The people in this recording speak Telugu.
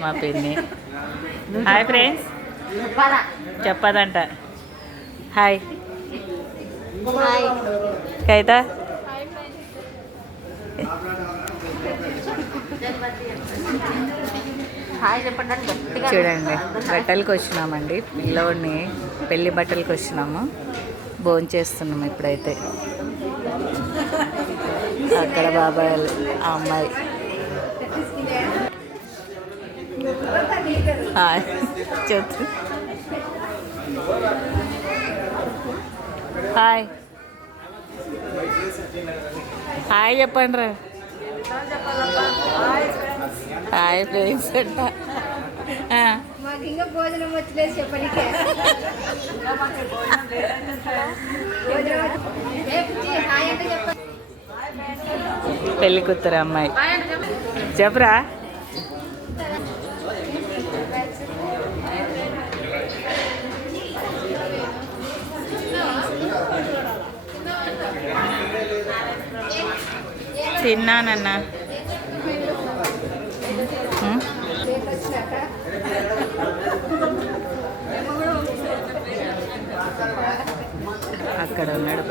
మా పిన్ని. హాయ్ ఫ్రెండ్స్ చెప్పదంట. హాయ్ కైత. చూడండి బట్టలకు వచ్చినామండి, పిల్లోడిని పెళ్లి బట్టలకు వచ్చినాము. భోంచేస్తున్నాము ఇప్పుడైతే. అక్కడ బాబాయ్ ఆ అమ్మాయి. హాయ్ చెప్పు. హాయ్ హాయ్ చెప్పండి రా. హాయ్ ఫ్రెండ్స్ అంట. భోజనం వచ్చలేదు చెప్పండి. పెళ్లి కూతురు అమ్మాయి చెప్పరా. తిన్నానన్నా. అక్కడ ఉన్నాడు.